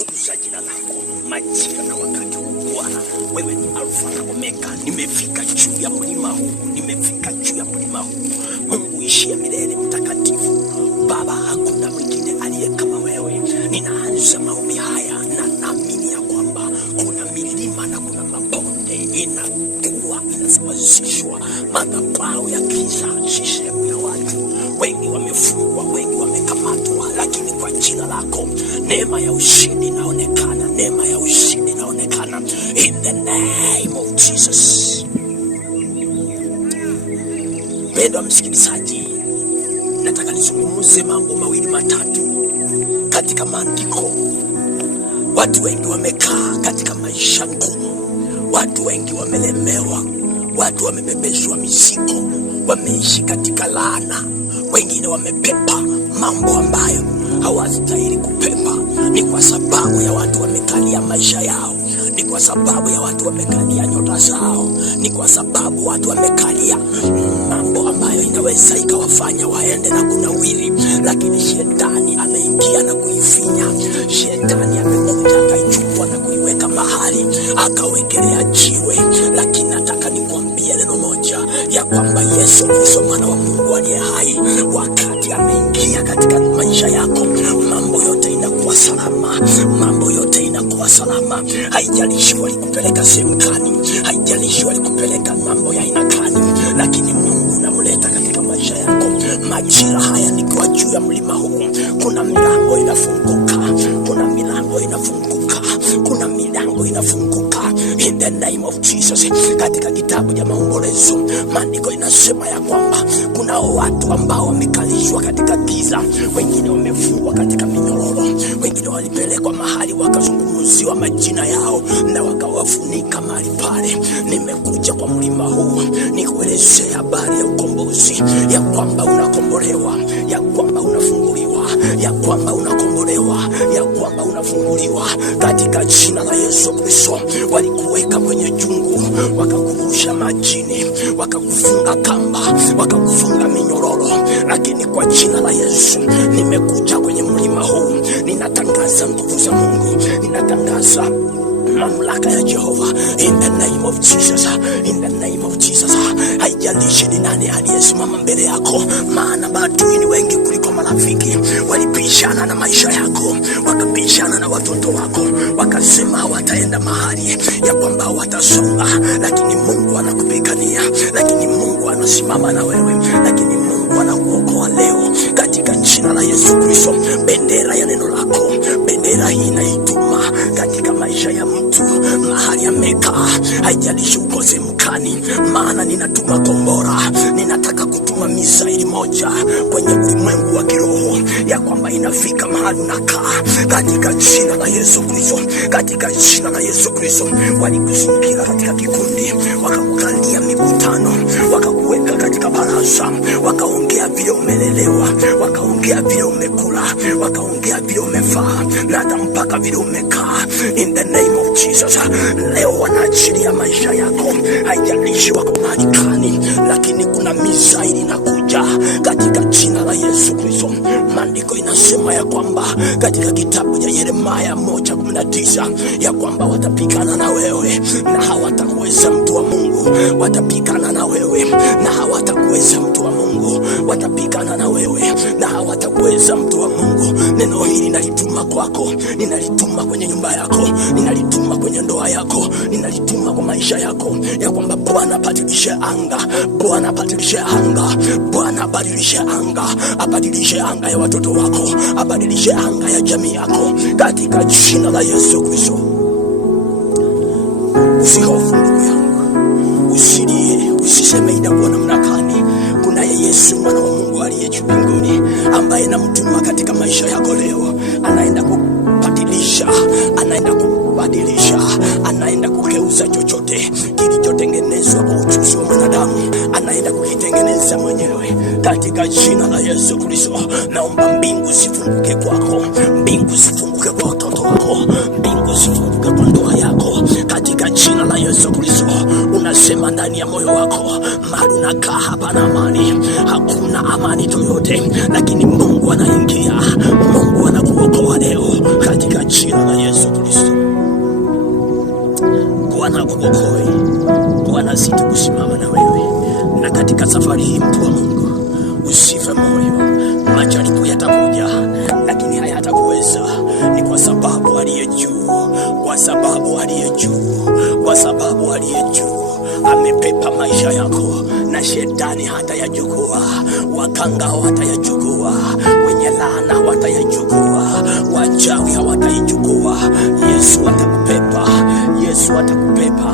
nalitukuza jina lako majira na wakati huu Bwana. Wewe ni Alfa na Omega. Nimefika juu ya mlima huu, nimefika juu ya mlima huu. Mungu ishie milele mtakatifu. Baba, hakuna mwingine aliye kama wewe. Ninaanza maombi haya na naamini ya kwamba kuna milima na kuna mabonde inakuwa inasawazishwa. Madhabahu ya giza si sehemu ya watu. Wengi wamefungwa, wengi wamekamatwa, lakini kwa jina lako neema ya ushindi inaonekana, neema ya ushindi inaonekana in the name of Jesus. Mpendwa msikilizaji, nataka nizungumze mambo mawili matatu katika maandiko. Watu wengi wamekaa katika maisha ngumu, watu wengi wamelemewa, watu wamebebeshwa mizigo, wameishi katika laana, wengine wamepepa mambo ambayo hawastahili kupepa. Ni kwa sababu ya watu wamekalia maisha yao, ni kwa sababu ya watu wamekalia nyota zao, ni kwa sababu watu wamekalia mambo ambayo inaweza ikawafanya waende na kunawiri, lakini shetani ameingia na kuifinya. Shetani amekuja akaichukua na kuiweka mahali, akawekelea jiwe. Lakini nataka nikwambie neno moja, ya kwamba Yesu Kristo mwana wa Mungu aliye hai, wakati ameingia katika maisha yako, mambo yote inakuwa salama, mambo yote inakuwa salama. Haijalishi walikupeleka sehemu gani, haijalishi walikupeleka mambo ya aina gani, lakini Mungu unamleta katika maisha yako. Majira haya nikiwa juu ya mlima huu, kuna milango inafunguka, kuna milango inafunguka, kuna milango inafunguka in the name of Jesus. Katika kitabu cha Maombolezo maandiko inasema ya kwamba kuna watu ambao wamekalishwa katika giza, wengine wamefungwa katika minyororo, wengine walipelekwa mahali wakazungumziwa majina yao na wakawafunika mahali pale. Nimekuja kwa mlima huu nikuelezea habari ya ukombozi, ya kwamba unakombolewa, ya kwamba unafunguliwa, ya kwamba unakombolewa, ya kwamba unafunguliwa katika jina la Yesu Kristo. Walikuweka kwenye jungu, wakakurusha majini, wakakufunga kamba, wakakufunga minyororo, lakini kwa jina la Yesu nimekuja kwenye mlima huu. Ninatangaza nguvu za Mungu, ninatangaza mamlaka ya Jehova in the name of Jesus, in the name of Jesus. Haijalishi ni nani aliyesimama mbele yako, maana maadui ni wengi kuliko marafiki. Walipishana na maisha yako, wakapishana na watoto wako, wakasema hawataenda mahali, ya kwamba watasonga, lakini Mungu anakupigania, lakini Mungu anasimama na wewe, lakini Mungu anakuokoa leo katika jina la Yesu Kristo. Bendera ya neno lako, bendera hii inaituma katika maisha ya mtu mahali amekaa, haijalishi uko sehemu gani, maana ninatuma kombora, ninataka kutuma misaili moja kwenye ulimwengu wa kiroho, ya kwamba inafika mahali unakaa katika jina la Yesu Kristo, katika jina la Yesu Kristo. Walikuzingira katika kikundi, wakakukalia mikutano, wakakuweka katika baraza, wakaongea vile umelelewa, wakaongea vile umekula, wakaongea vile umevaa, na hata mpaka vile umekaa. In the name of Jesus, leo wanaachilia maisha yako, haijalishi wako mahali gani, lakini kuna misaili inakuja katika jina la Yesu Kristo. Maandiko inasema ya kwamba katika kitabu cha Yeremia 1:19 ya kwamba watapigana na wewe na hawatakuweza, mtu wa Mungu, watapigana na wewe na hawatakuweza, mtu wa Mungu, watapigana na wewe na hawatakuweza, mtu wa Mungu. Neno hili nalituma kwako, ninalituma kwenye nyumba yako, ninalituma kwenye ndoa yako, ninalituma kwa maisha yako, ya kwamba Bwana abadilishe anga, Bwana abadilishe anga, Bwana abadilishe anga, abadilishe anga ya watoto wako, abadilishe anga ya jamii yako katika jina la Yesu Kristo. Usihofu ndugu yangu, usilie, usiseme itakuwa namna gani. Kuna Yesu mwana wa Mungu aliye juu mbinguni, ambaye namtuma katika maisha yako leo. Anaenda kubadilisha, anaenda kubadilisha, anaenda kugeuza chochote kilichotengenezwa kwa ujuzi wa mwanadamu, anaenda kukitengeneza mwenyewe katika jina la Yesu Kristo. Naomba mbingu zifunguke kwako, mbingu zifunguke kwa watoto wako, mbingu zifunguke kwa ndoa yako katika jina la Yesu Kristo. Unasema ndani ya moyo wako, mahali unakaa hapana amani, hakuna amani yoyote, lakini Mungu anaingia, Mungu anakuokoa leo katika jina la Yesu. Bwana akuokoe. Bwana azidi kusimama na wewe. Na katika safari hii, mtu wa Mungu, usife moyo. Majaribu yatakuja, lakini hayatakuweza. Ni kwa sababu aliye juu, kwa sababu aliye juu, kwa sababu aliye juu amepepa maisha yako, na shetani hatayachukua, waganga hawatayachukua, wenye laana hawatayachukua, wachawi hawatayachukua. Yesu atakupepa, Yesu atakupepa.